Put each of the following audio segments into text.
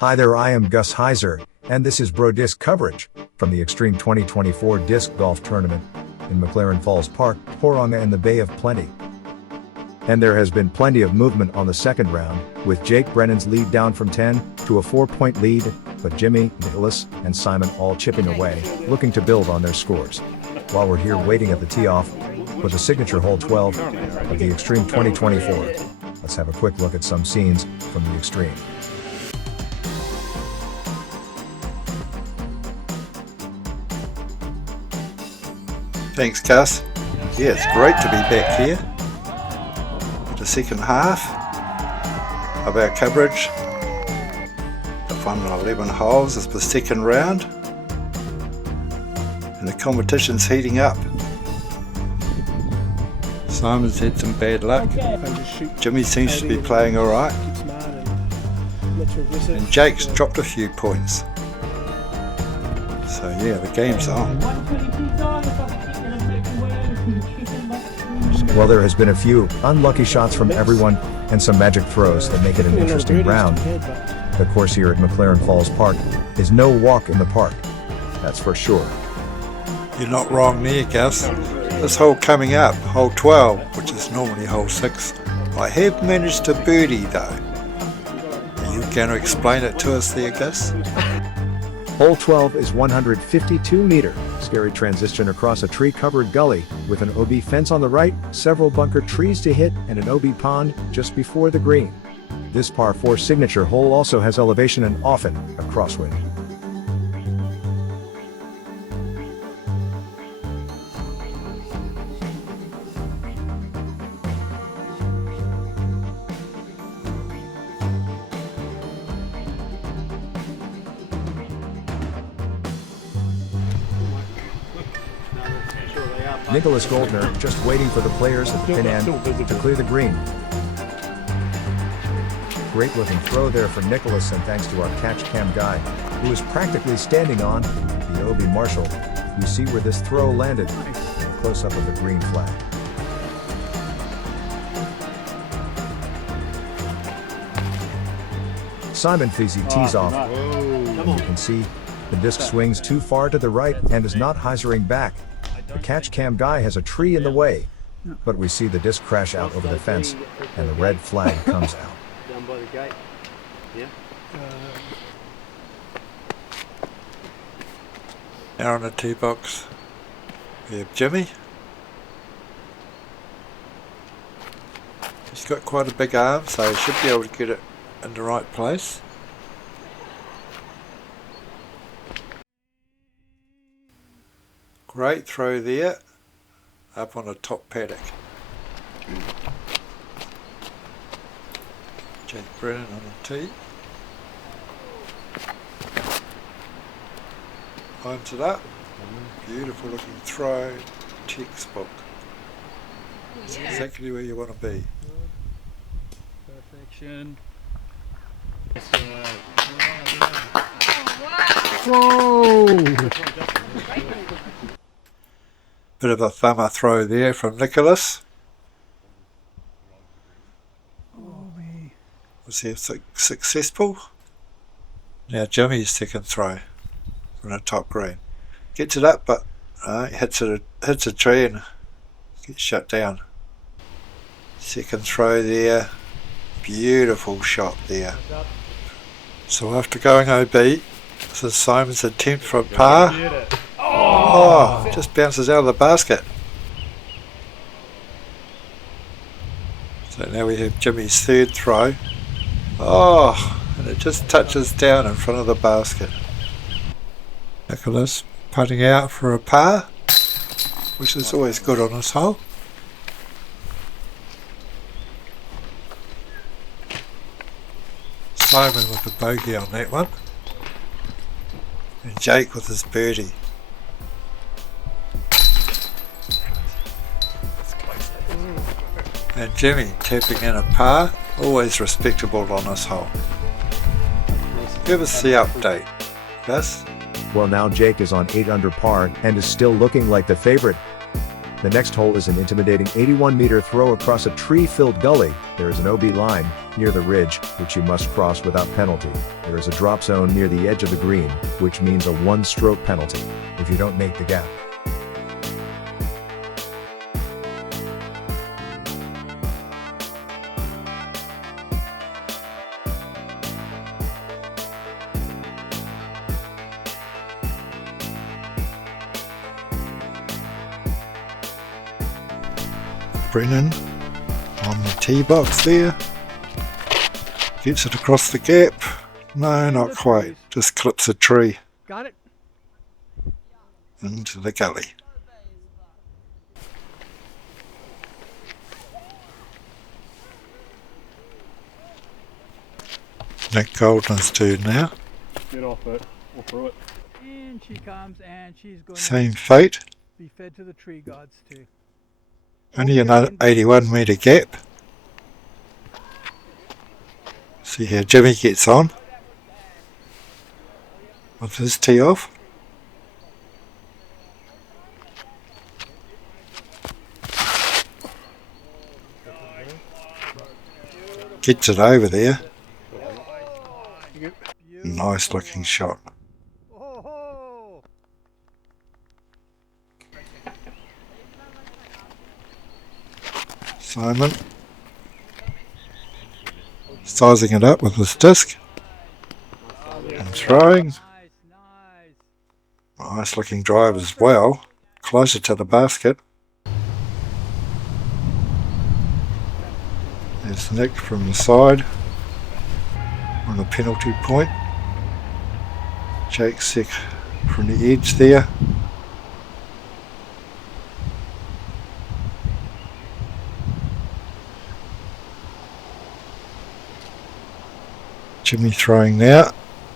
Hi there, I am Gus Heiser, and this is Birdies coverage from the Xtreme 2024 Disc Golf Tournament in McLaren Falls Park, Tauranga in the Bay of Plenty. And there has been plenty of movement on the second round, with Jake Brennan's lead down from 10 to a 4-point lead, but Jimmy, Nicholas, and Simon all chipping away, looking to build on their scores. While we're here waiting at the tee-off for the signature hole 12 of the Xtreme 2024, let's have a quick look at some scenes from the Xtreme. Thanks, Gus. Yeah, it's great to be back here for the second half of our coverage. The final 11 holes is the second round, and the competition's heating up. Simon's had some bad luck. Jimmy seems to be playing alright, and Jake's dropped a few points. So yeah, the game's on. Well, there has been a few unlucky shots from everyone and some magic throws that make it an interesting round. The course here at McLaren Falls Park is no walk in the park, that's for sure. You're not wrong there, Gus. This hole coming up, hole 12, which is normally hole 6, I have managed to birdie though. Are you going to explain it to us there, Gus? Hole 12 is 152 meter, scary transition across a tree-covered gully, with an OB fence on the right, several bunker trees to hit, and an OB pond just before the green. This par 4 signature hole also has elevation and often a crosswind. Nicholas Goldner just waiting for the players at the pin end to clear the green. Great looking throw there for Nicholas, and thanks to our catch cam guy, who is practically standing on the OB Marshall. You see where this throw landed, a close up of the green flag. Simon Feasy tees off, and you can see the disc swings too far to the right and is not hyzering back. The catch cam guy has a tree in the way, but we see the disc crash out over the fence, and the red flag comes out. Down by the gate. Yeah. Now on the tee box, we have Jimmy. He's got quite a big arm, so he should be able to get it in the right place. Great throw there, up on the top paddock. Jake Brennan on the tee. Lines it up. Beautiful looking throw, textbook. It's exactly where you want to be. Perfection. Whoa! Bit of a thumber throw there from Nicholas. Was he successful? Now Jimmy's second throw from the top green. Gets it up, but hits a tree and gets shut down. Second throw there. Beautiful shot there. So after going OB, this is Simon's attempt for a par. Oh, just bounces out of the basket. So now we have Jimmy's third throw. Oh, and it just touches down in front of the basket. Nicholas putting out for a par, which is always good on this hole. Simon with the bogey on that one. And Jake with his birdie. And Jimmy tapping in a par, always respectable on this hole. Give us the update, Gus. Well, now Jake is on 8 under par and is still looking like the favorite. The next hole is an intimidating 81-meter throw across a tree-filled gully. There is an OB line near the ridge, which you must cross without penalty. There is a drop zone near the edge of the green, which means a one-stroke penalty if you don't make the gap. Brennan on the tee box there, gets it across the gap. No, not quite, just clips a tree Got it? into the gully. Nick Goldner's turn now. Get off it, or through it. And she comes and she's going Same fate, to be fed to the tree gods too. only an 81 metre gap. See how Jimmy gets on with his tee off. Gets it over there. Nice looking shot. Oh, Simon sizing it up with his disc and throwing. nice. Nice looking drive as well, closer to the basket. There's Nick from the side on the penalty point. Jake sick from the edge there. Jimmy throwing now.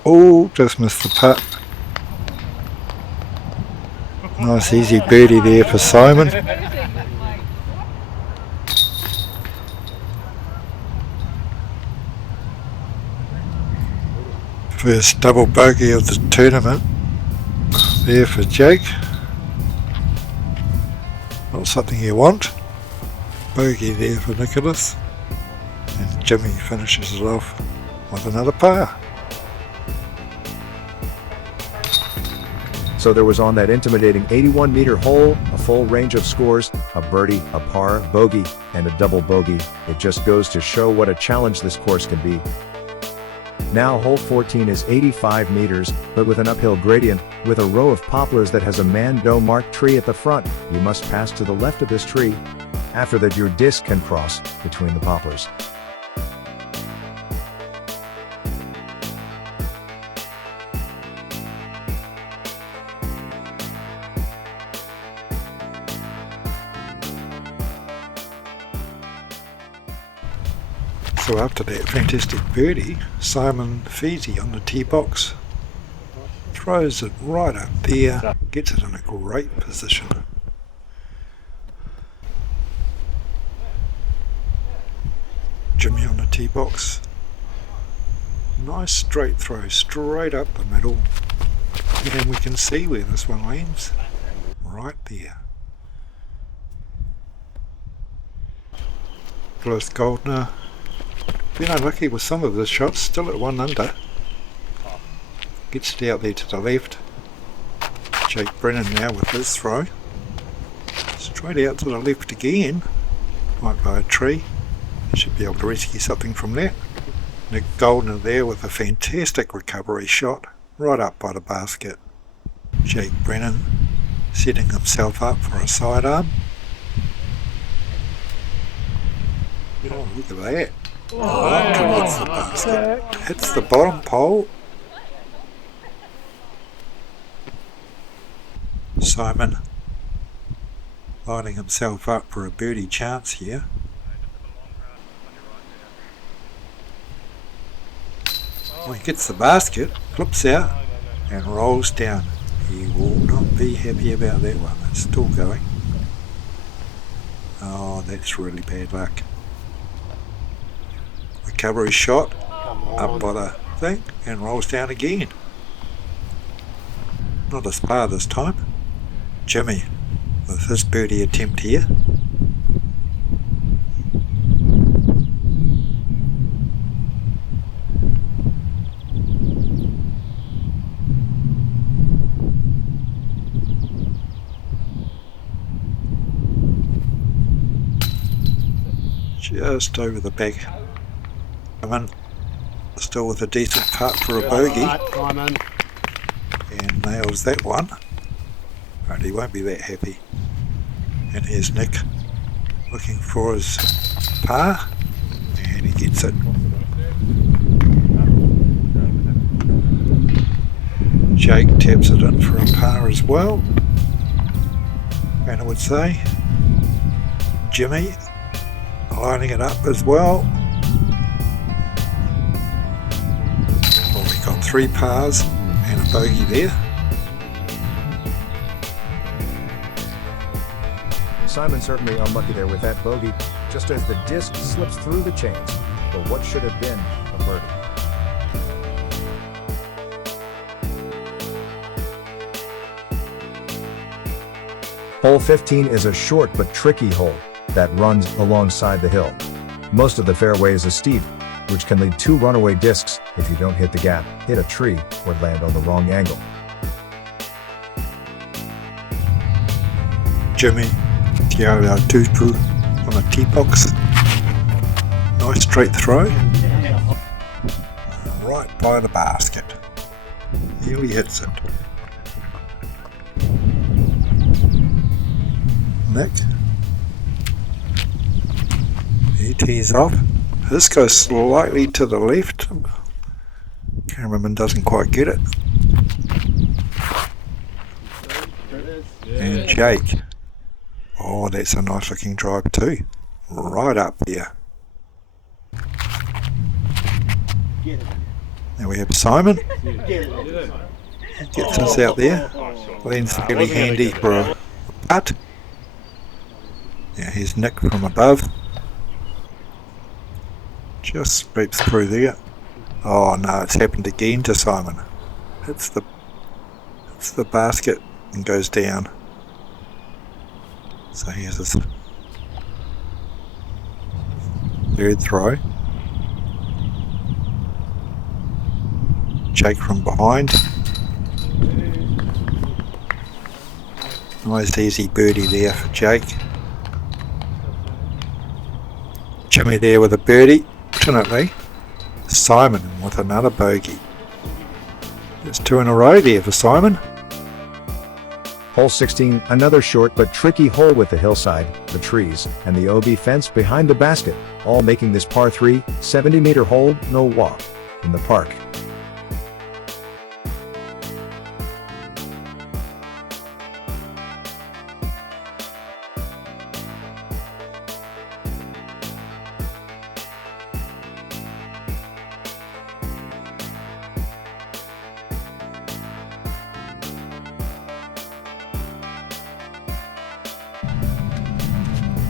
Oh, just missed the putt. Nice easy birdie there for Simon. First double bogey of the tournament there for Jake. Not something you want. Bogey there for Nicholas. And Jimmy finishes it off with another par. So there was on that intimidating 81-meter hole, a full range of scores, a birdie, a par, bogey, and a double bogey. It just goes to show what a challenge this course can be. Now hole 14 is 85 meters, but with an uphill gradient, with a row of poplars that has a man-doe marked tree at the front. You must pass to the left of this tree. After that your disc can cross between the poplars. So after that fantastic birdie, Simon Feasy on the tee box throws it right up there, gets it in a great position. Jimmy on the tee box, nice straight throw, straight up the middle, and we can see where this one lands, right there. Bliss Goldner been unlucky with some of the shots, still at 1 under. Gets it out there to the left. Jake Brennan now with his throw. Straight out to the left again. Right by a tree. Should be able to rescue something from that. Nick Goldner there with a fantastic recovery shot. Right up by the basket. Jake Brennan setting himself up for a sidearm. Oh, look at that. Towards the basket. Hits the bottom pole. Simon lining himself up for a birdie chance here. Well, he gets the basket, clips out and rolls down. He will not be happy about that one. It's still going. Oh, that's really bad luck. Recovery shot up by the thing and rolls down again. Not as far this time. Jimmy with his birdie attempt here. Just over the back. Simon still with a decent putt for a bogey, and nails that one, but he won't be that happy. And here's Nick looking for his par, and he gets it. Jake taps it in for a par as well, and I would say Jimmy lining it up as well. Well, we got 3 pars and a bogey there. Simon certainly unlucky there with that bogey, just as the disc slips through the chains for what should have been a birdie. Hole 15 is a short but tricky hole that runs alongside the hill. Most of the fairway is steep, which can lead 2 runaway discs if you don't hit the gap, hit a tree, or land on the wrong angle. Jimmy, Tiara Tupu on a tee box. Nice straight throw. Right by the basket. Here he hits it. Nick. He tees off. This goes slightly to the left. Cameraman doesn't quite get it. And Jake. Oh, that's a nice looking drive too. Right up there. Now we have Simon. Gets us out there. Lands fairly handy for a putt. Now here's Nick from above. Just scrapes through there. Oh no, it's happened again to Simon. Hits the basket and goes down. So here's his third throw. Jake from behind. Nice easy birdie there for Jake. Jimmy there with a birdie. Fortunately, Simon with another bogey. There's 2 in a row there for Simon. Hole 16, another short but tricky hole with the hillside, the trees, and the OB fence behind the basket, all making this par 3, 70-meter hole no walk in the park.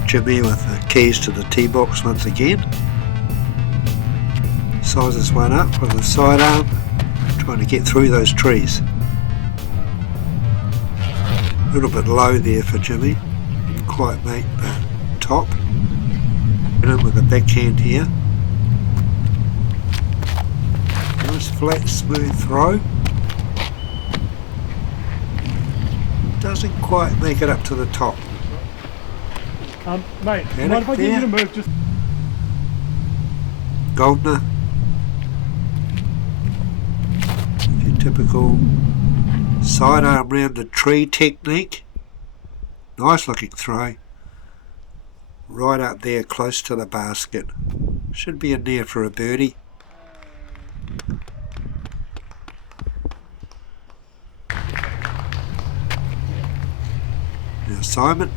Jimmy with the keys to the tee box once again. Sizes one up with the sidearm, trying to get through those trees. A little bit low there for Jimmy, didn't quite make the top. Hit him with a backhand here. Nice flat smooth throw. Doesn't quite make it up to the top. Mate, mind if I get you to move just... Goldner. Your typical sidearm round the tree technique. Nice looking throw. Right up there close to the basket. Should be in there for a birdie. Now Simon.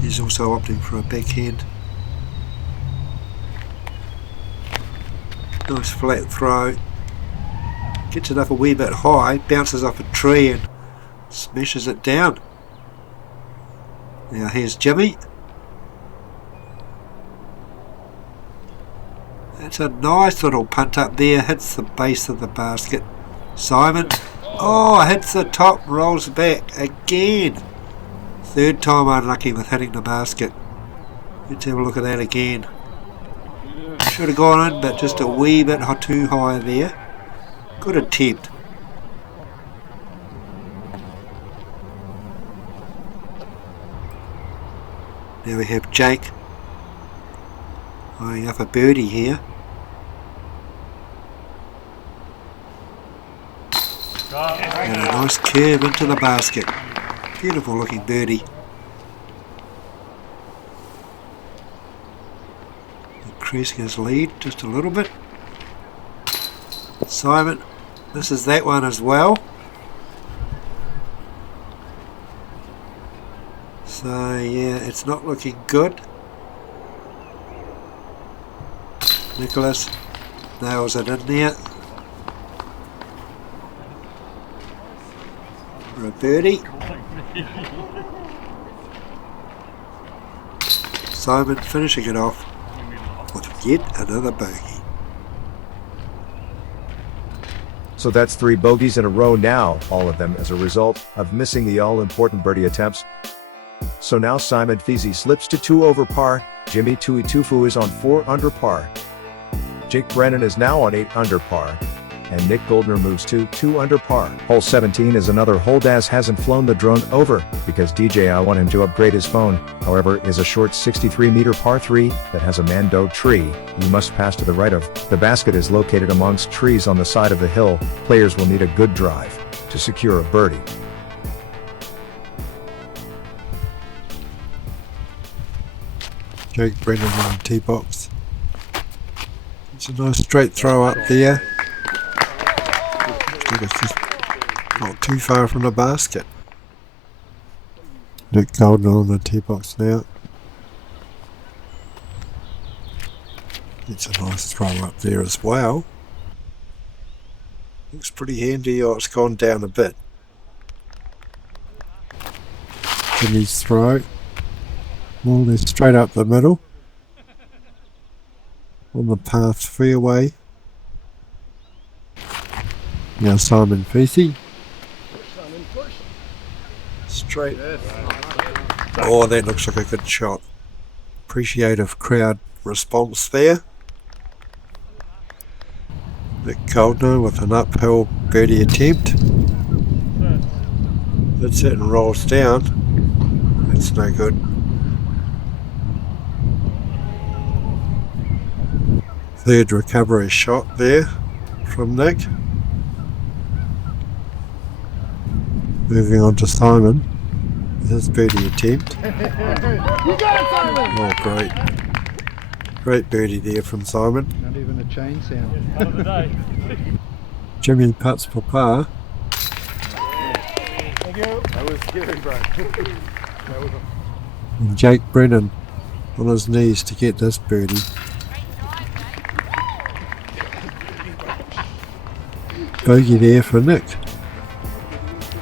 He's also opting for a backhand. Nice flat throw. Gets it up a wee bit high, bounces off a tree and smashes it down. Now here's Jimmy. That's a nice little punt up there, hits the base of the basket. Simon. Oh, hits the top, rolls back again. Third time unlucky with hitting the basket. Let's have a look at that again. Should have gone in, but just a wee bit too high there. Good attempt. Now we have Jake eyeing up a birdie here. And a nice curve into the basket. Beautiful looking birdie. Increasing his lead just a little bit. Simon misses that one as well. So yeah, it's not looking good. Nicholas nails it in there for a birdie. Simon finishing it off with yet another bogey. So that's 3 bogeys in a row now, all of them as a result of missing the all-important birdie attempts. So now Simon Feasy slips to 2 over par, Jimmy Tuitufu is on 4 under par. Jake Brennan is now on 8 under par, and Nick Goldner moves to 2 under par. Hole 17 is another hole. Daz hasn't flown the drone over, because DJI want him to upgrade his phone, however is a short 63-meter par 3 that has a mando tree you must pass to the right of. The basket is located amongst trees on the side of the hill. Players will need a good drive to secure a birdie. Jake Brennan on the tee box. It's a nice straight throw up there. I think it's just not too far from the basket. Nick Golden on the tee box now. It's a nice throw up there as well. Looks pretty handy. Oh, it's gone down a bit. Jimmy's throw. More or less straight up the middle. On the path fairway. Now Simon Feasy. Straight. Oh, that looks like a good shot. Appreciative crowd response there. Nick Goldner with an uphill birdie attempt. Hits it and rolls down. That's no good. Third recovery shot there from Nick. Moving on to Simon with his birdie attempt. You got it, Simon! Oh, great. Great birdie there from Simon. Not even a chain sound. Jimmy putts for par. Thank you. That was scary, bro. And Jake Brennan on his knees to get this birdie. Bogey there for Nick.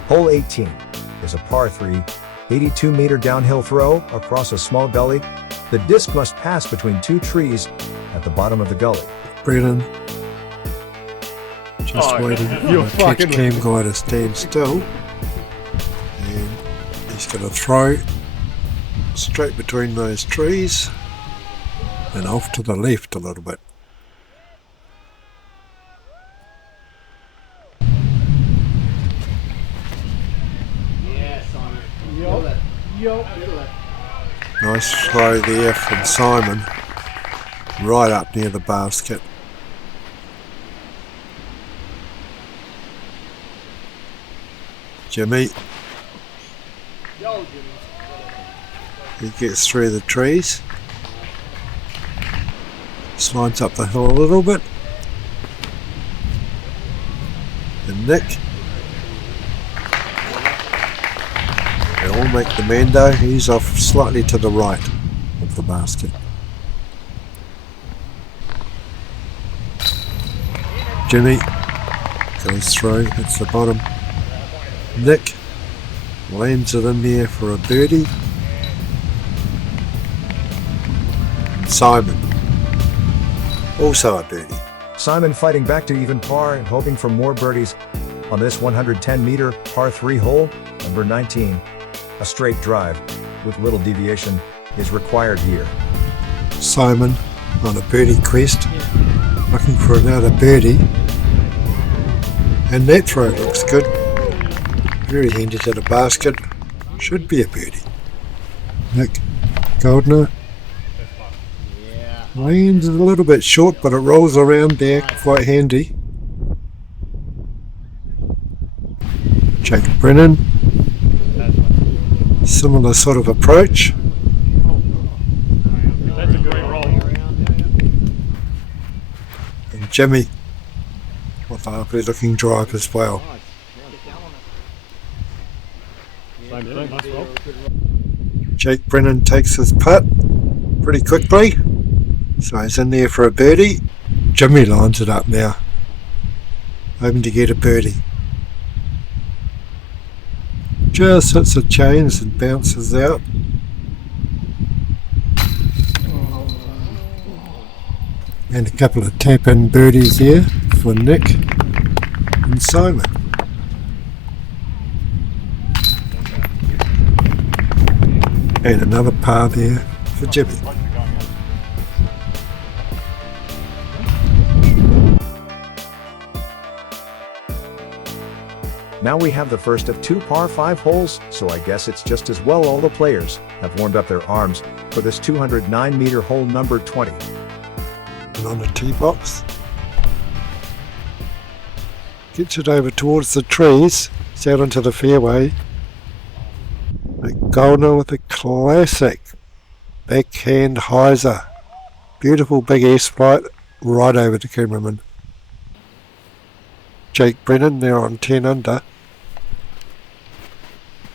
Hole 18 is a par 3, 82-meter downhill throw across a small gully. The disc must pass between 2 trees at the bottom of the gully. Brennan just waiting you're for the catch fucking cam guy to stand still. And he's going to throw straight between those trees and off to the left a little bit. Nice throw there from Simon, right up near the basket. Jimmy. He gets through the trees. Slides up the hill a little bit. And Nick. They all make the mando. He's off slightly to the right of the basket. Jimmy goes through, hits the bottom. Nick lands it in there for a birdie. And Simon, also a birdie. Simon fighting back to even par and hoping for more birdies. On this 110-meter par 3 hole, number 19, a straight drive with little deviation is required here. Simon on a birdie quest, looking for another birdie, and that throw looks good. Very handy to the basket, should be a birdie. Nick Goldner lands a little bit short, but it rolls around there quite handy. Jake Brennan, similar sort of approach. That's a great roll. And Jimmy with a lovely looking drive as well. Same thing, nice roll. Jake Brennan takes his putt pretty quickly, so he's in there for a birdie. Jimmy lines it up now, hoping to get a birdie. Just hits the chains and bounces out. And a couple of tap-in birdies here for Nick and Simon. And another par there for Jimmy. Now we have the first of 2 par 5 holes, so I guess it's just as well all the players have warmed up their arms for this 209-meter hole number 20. And on the tee box, gets it over towards the trees, it's out onto the fairway. Goldner with a classic backhand hyzer. Beautiful big S-flight right over the cameraman. Jake Brennan there on 10 under.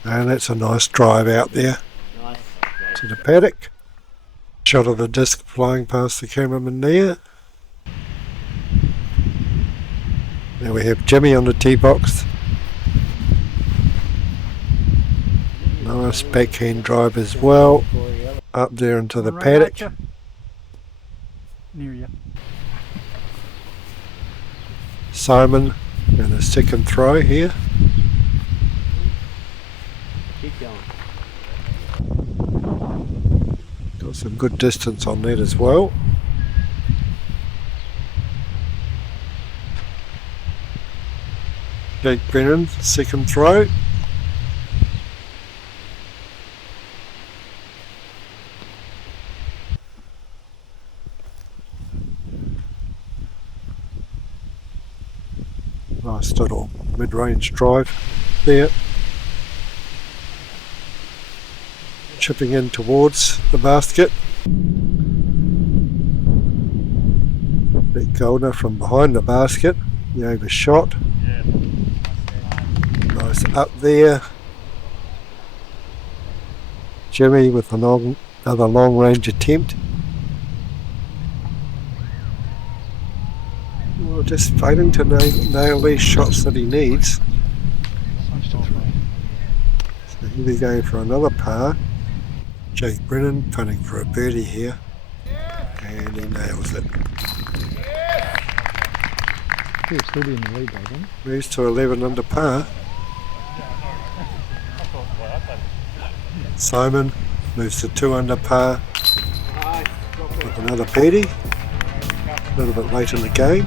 And that's a nice drive out there to the paddock. Shot of the disc flying past the cameraman there. Now we have Jimmy on the tee box. Nice backhand drive as well. Up there into the paddock. Near you. Simon and a second throw here. Keep going. Got some good distance on that as well. Jake Brennan, second throw. Nice little mid-range drive there. Chipping in towards the basket. Big Goldner from behind the basket. He overshot. Nice up there. Jimmy with another long range attempt. We're just failing to nail these shots that he needs. So he'll be going for another par. Jake Brennan punting for a birdie here. And he nails it. He'll still be in the lead though, doesn't he? Moves to 11 under par. Simon moves to 2 under par with another birdie. A little bit late in the game.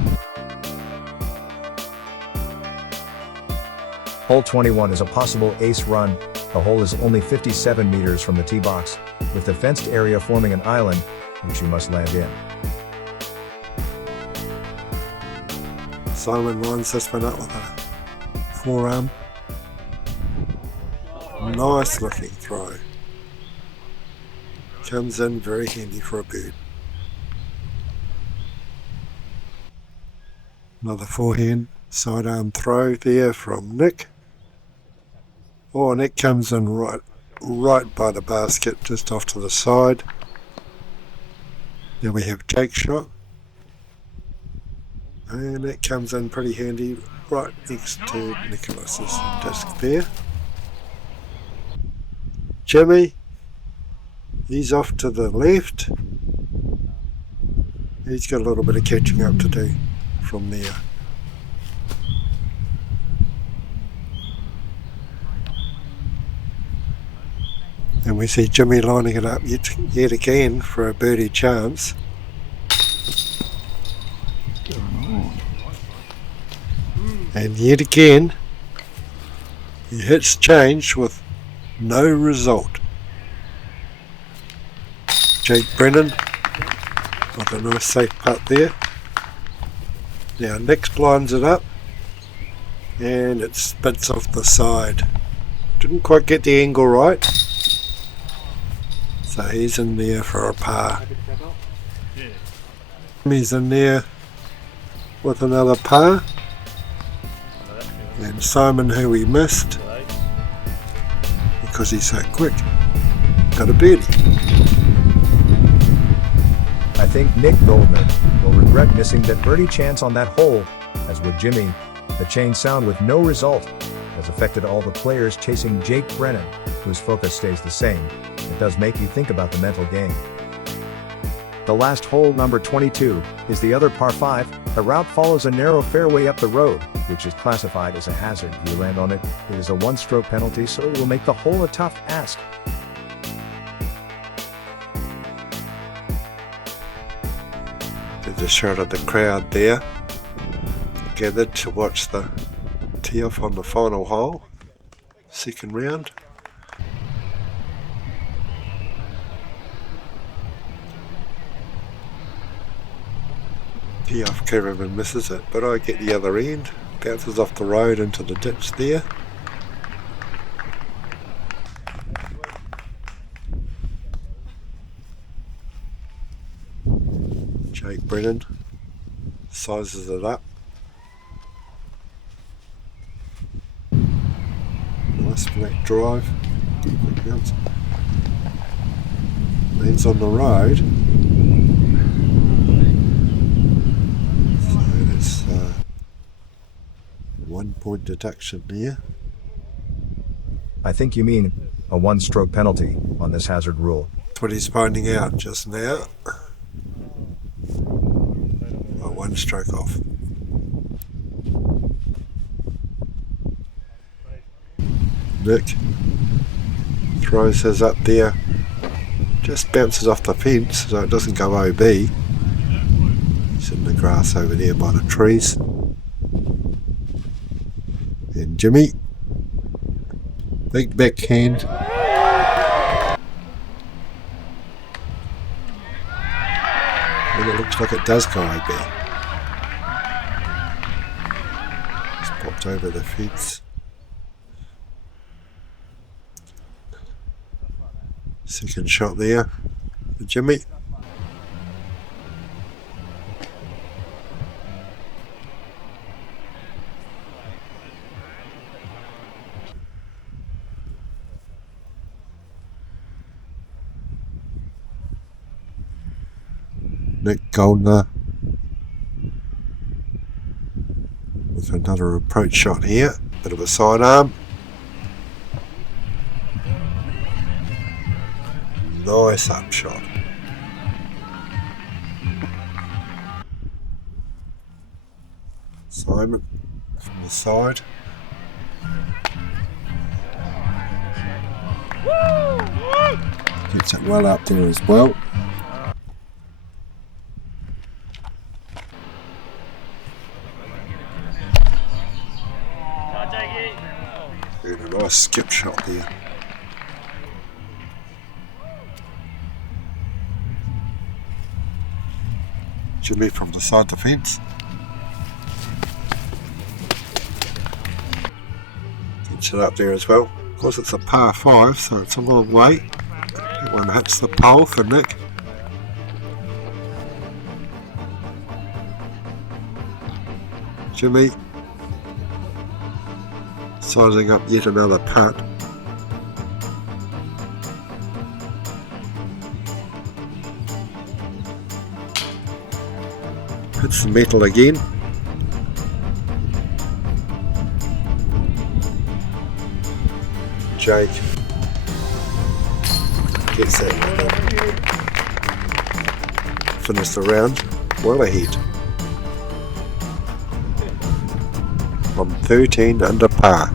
Hole 21 is a possible ace run. The hole is only 57 meters from the tee box, with the fenced area forming an island, which you must land in. Simon lines this one up with a forearm. Nice looking throw. Comes in very handy for a bird. Another forehand sidearm throw there from Nick. Oh, and it comes in right by the basket, just off to the side. Then we have Jake's shot. And that comes in pretty handy right next to Nicholas's disc there. Jimmy, he's off to the left. He's got a little bit of catching up to do from there. And we see Jimmy lining it up yet again for a birdie chance. And yet again, he hits change with no result. Jake Brennan with a nice safe putt there. Now Nick blinds it up and it spits off the side. Didn't quite get the angle right. So he's in there for a par. He's in there with another par. And Simon, who we missed because he's so quick, got a birdie. I think Nick Goldman will regret missing that birdie chance on that hole, as would Jimmy. The chain sound with no result has affected all the players chasing Jake Brennan, whose focus stays the same. It does make you think about the mental game. The last hole, number 22, is the other par 5. The route follows a narrow fairway up the road, which is classified as a hazard. If you land on it, it is a one-stroke penalty, so it will make the hole a tough ask. There's a shot of the crowd there, gathered to watch the tee-off on the final hole, second round. Tee-off caravan misses it, but I get the other end, bounces off the road into the ditch there. Jake Brennan sizes it up. Nice flat drive. Quick bounce. Lands on the road. So that's 1 point deduction there. I think you mean a one-stroke penalty on this hazard rule. That's what he's finding out just now. One stroke off. Nick throws his up there, just bounces off the fence so it doesn't go OB. He's in the grass over there by the trees. And Jimmy, big backhand. And it looks like it does go OB. It's popped over the fence. Second shot there for Jimmy. Nick Goldner with another approach shot here, bit of a sidearm. Nice up shot. Simon from the side. Gets it well up there as well. And a nice skip shot there. Jimmy from the side of the fence. Gets it up there as well. Of course it's a par 5, so it's a long way. That one hits the pole for Nick. Jimmy sizing up yet another putt. Hits the metal again. Jake gets that one. Finished the round well ahead. From 13 under par.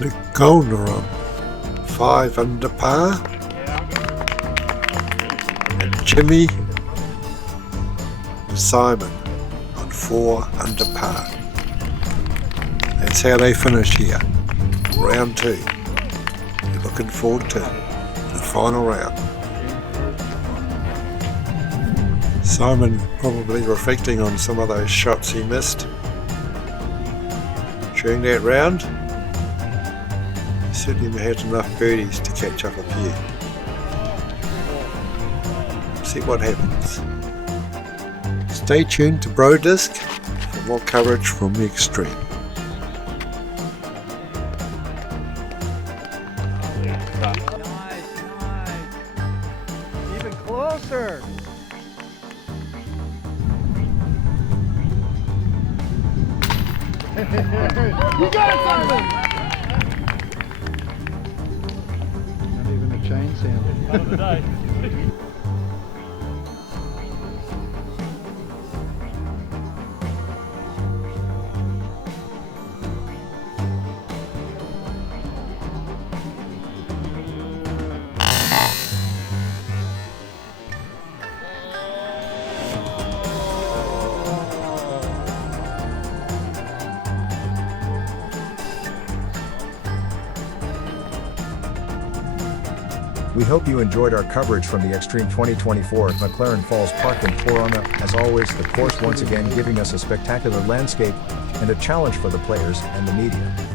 Nick Goldner on 5 under par. And Jimmy and Simon on 4 under par. That's how they finish here. Round 2. We're looking forward to the final round. Simon probably reflecting on some of those shots he missed during that round. He certainly had enough birdies to catch up a few. See what happens. Stay tuned to Birdies for more coverage from the Extreme. Nice. Even closer. You got it, Simon! Not even a chain sound. Out of the day. We hope you enjoyed our coverage from the Xtreme 2024 at McLaren Falls Park in Tauranga. As always, the course once again giving us a spectacular landscape and a challenge for the players and the media.